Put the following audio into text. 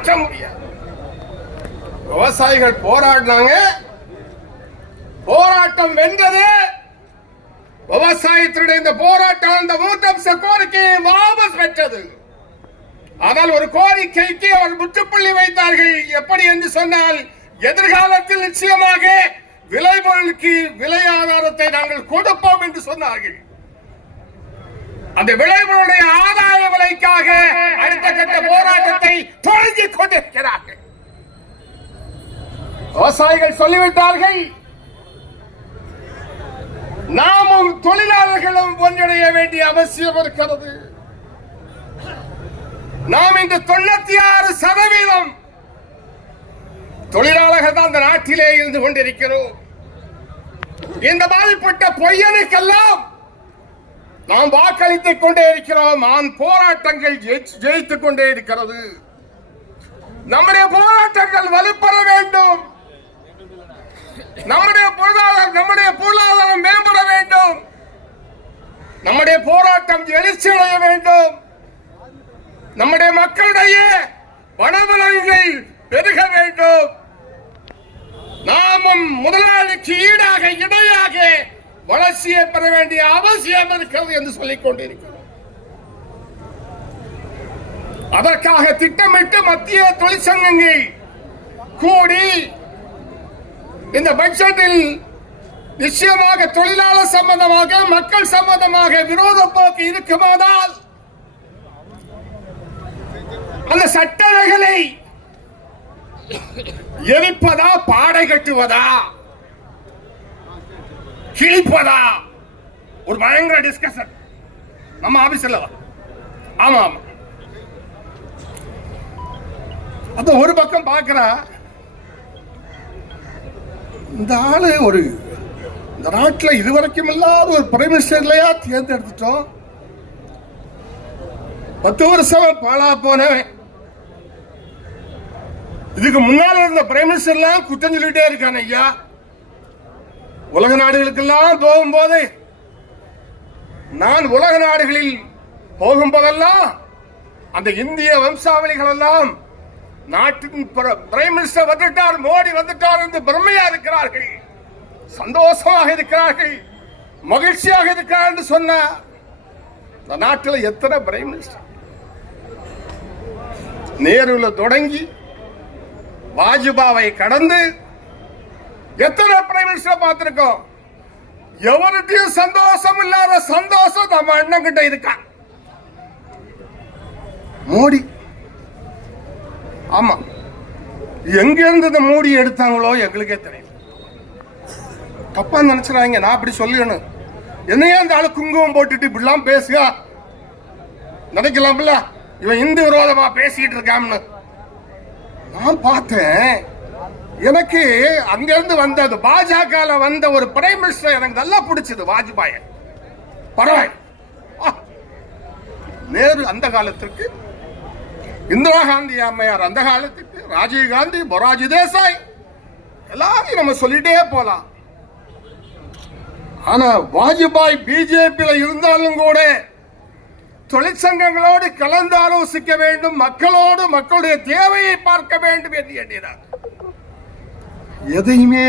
மாற்ற முடியாது. விவசாயிகள் போராடினாங்க, போராட்டம் வென்றது. விவசாயத்தினுடைய இந்த போராட்டம் அந்த மூத்தம்ச கோரிக்கையை வாபஸ் பெற்றது. ஆனால் ஒரு கோரிக்கைக்கு அவர் முற்றுப்புள்ளி வைத்தார்கள். எப்படி என்று சொன்னால், எதிர்காலத்தில் நிச்சயமாக விளைபொருளுக்கு விலை ஆதாரத்தை நாங்கள் கொடுப்போம் என்று சொன்னார்கள். அந்த விளைபொருளுடைய ஆதாய விலைக்காக அடுத்த கட்ட போராட்டத்தை தொடங்கிக் கொண்டிருக்கிறார்கள். விவசாயிகள் சொல்லிவிட்டார்கள், நாமும் தொழிலாளர்களும் ஒன்றிணைய வேண்டிய அவசியம் இருக்கிறது. நாம் இன்று 96% தொழிலாளர்கள் தான் இந்த நாட்டிலே இருந்து கொண்டிருக்கிறோம். இந்த பாதிப்பட்ட பொய்யனுக்கெல்லாம் நாம் வாக்களித்துக் கொண்டே இருக்கிறோம். போராட்டங்கள் ஜெயித்துக் கொண்டே இருக்கிறது. நம்முடைய போராட்டங்கள் வலுப்பெற வேண்டும். நம்முடைய பொருளாதாரம் மேம்பட வேண்டும். நம்முடைய போராட்டம் எழுச்சி அடைய வேண்டும். நம்முடைய மக்களுடைய வனவளங்கள் பெருக வேண்டும். நாமும் முதலாளிக்கு ஈடாக இணையாக வளர்ச்சியை பெற வேண்டிய அவசியம் இருக்கிறது என்று சொல்லிக் கொண்டிருக்கிறோம். அதற்காக திட்டமிட்டு மத்திய தொழிற்சங்கங்கள் கூடி இந்த பட்ஜெட்டில் நிச்சயமாக தொழிலாளர் சம்பந்தமாக, மக்கள் சம்பந்தமாக விரோத போக்கு இருக்குமானால் அந்த சட்டங்களை எரிப்பதா, பாடை கட்டுவதா, கிழிப்பதா, ஒரு பயங்கர டிஸ்கஷன் நம்ம ஆபீஸ்ல. ஆமா ஆமா, அது ஒரு பக்கம் பார்க்கிறா, இந்த ஆளு ஒரு இந்த நாட்டில் இதுவரைக்கும் இல்லாத ஒரு பிரைம் மினிஸ்டர் இல்லையா தேர்ந்தெடுத்துட்டோம். 10 வருஷம் பாழா போன இதுக்கு முன்னால இருந்த பிரைம் மினிஸ்டர் எல்லாம் குற்றம் சொல்லிட்டே இருக்கான ஐயா. உலக நாடுகளுக்கெல்லாம் போகும்போது, நான் உலக நாடுகளில் போகும்போதெல்லாம் அந்த இந்திய வம்சாவளிகள் எல்லாம் நாட்டின் பிரைம் மினிஸ்டர் வந்துட்டார், மோடி வந்துட்டார் என்று பெருமையா இருக்கிறார்கள், சந்தோஷமாக இருக்கிறார்கள், மகிழ்ச்சியாக இருக்கிறார் என்று சொன்ன இந்த நாட்டில் எத்தனை பிரைம் மினிஸ்டர்? நேருல தொடங்கி வாஜ்பாயை கடந்து எத்தனை பிரைம் மினிஸ்டர் பார்த்திருக்கோம். எவர்கிட்டயும் சந்தோஷம் இல்லாத சந்தோஷம் நம்ம அண்ணன் கிட்ட இருக்கான் மோடி. ஆமா, எங்க இருந்து இந்த மோடி எடுத்தாங்களோ எங்களுக்கே தெரியும். தப்பா நினைச்சுறாங்க, நான் அப்படி சொல்லணும். என்னையா இந்த ஆளு குங்குமம் போட்டுட்டு இப்படிலாம் பேசுக நினைக்கலாம்ல, இவன் இந்து விரோதமா பேசிட்டு இருக்கான்னு நான் பார்த்தேன். எனக்கு அங்கிருந்து வந்தது பாஜக வந்த ஒரு பிரைம் மினிஸ்டர் எனக்கு நல்லா பிடிச்சது, வாஜ்பாய். பரவாயில்ல, நேரு அந்த காலத்திற்கு, இந்திரா காந்தி அம்மையார் அந்த காலத்துக்கு, ராஜீவ் காந்தி, மொராஜி தேசாய், எல்லாரையும் நம்ம சொல்லிட்டே போலாம். ஆனா வாஜ்பாய் பிஜேபியில இருந்தாலும் கூட தொழிற்சங்கங்களோடு கலந்து ஆலோசிக்க வேண்டும், மக்களோடு மக்களுடைய தேவையை பார்க்க வேண்டும் என்று எண்ணினார். எதையுமே